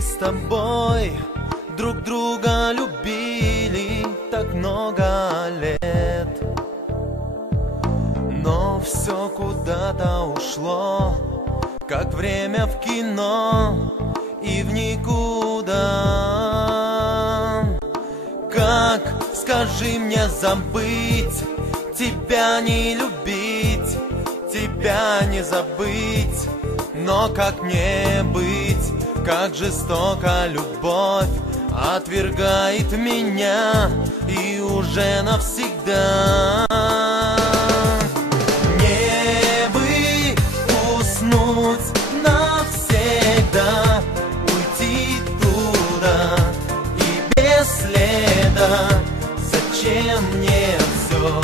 Мы с тобой друг друга любили так много лет, но все куда-то ушло, как время в кино и в никуда. Как, скажи мне, забыть, тебя не любить, тебя не забыть? Но как мне быть, как жестоко любовь отвергает меня и уже навсегда. Мне бы уснуть навсегда, уйти туда и без следа. Зачем мне все,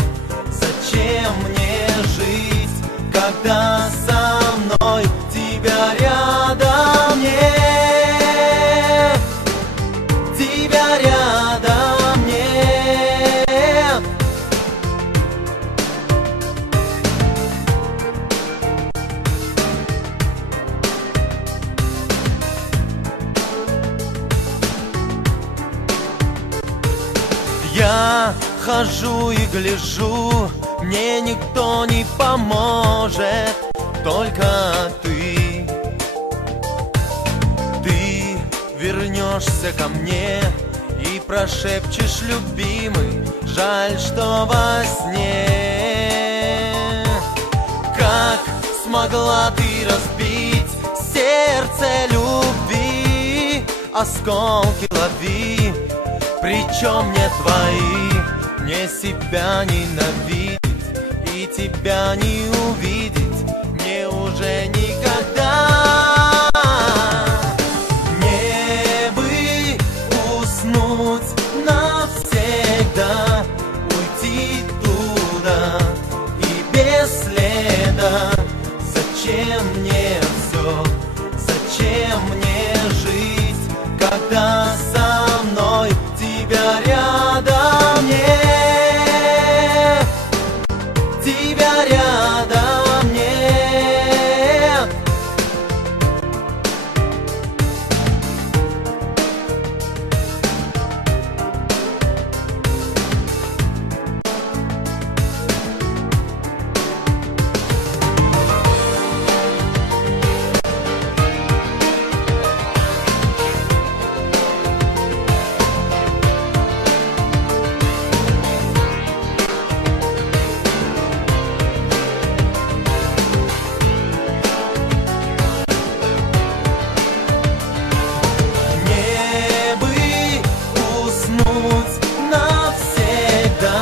зачем мне жить, когда со мной тебя рядом нет, тебя рядом нет. Я хожу и гляжу, мне никто не поможет, только ты. Ты вернешься ко мне и прошепчешь, любимый, жаль, что во сне. Как смогла ты разбить сердце любви, осколки лови, причем не твои. Мне себя ненавидеть и тебя не увидеть мне уже никогда. Мне бы уснуть навсегда, уйти туда и без следа. Зачем мне все, зачем мне жить, когда со мной тебя рядом нет, тебя рядом нет. Навсегда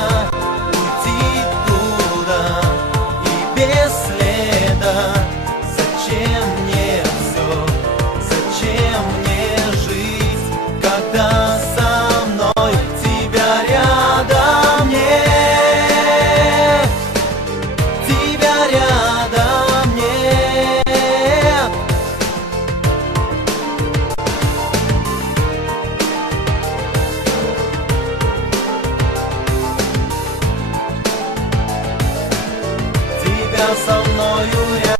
уйти туда и без следа. Зачем мне все, зачем мне жить, когда со мной тебя рядом нет, тебя рядом нет. Тебя со мною рядом.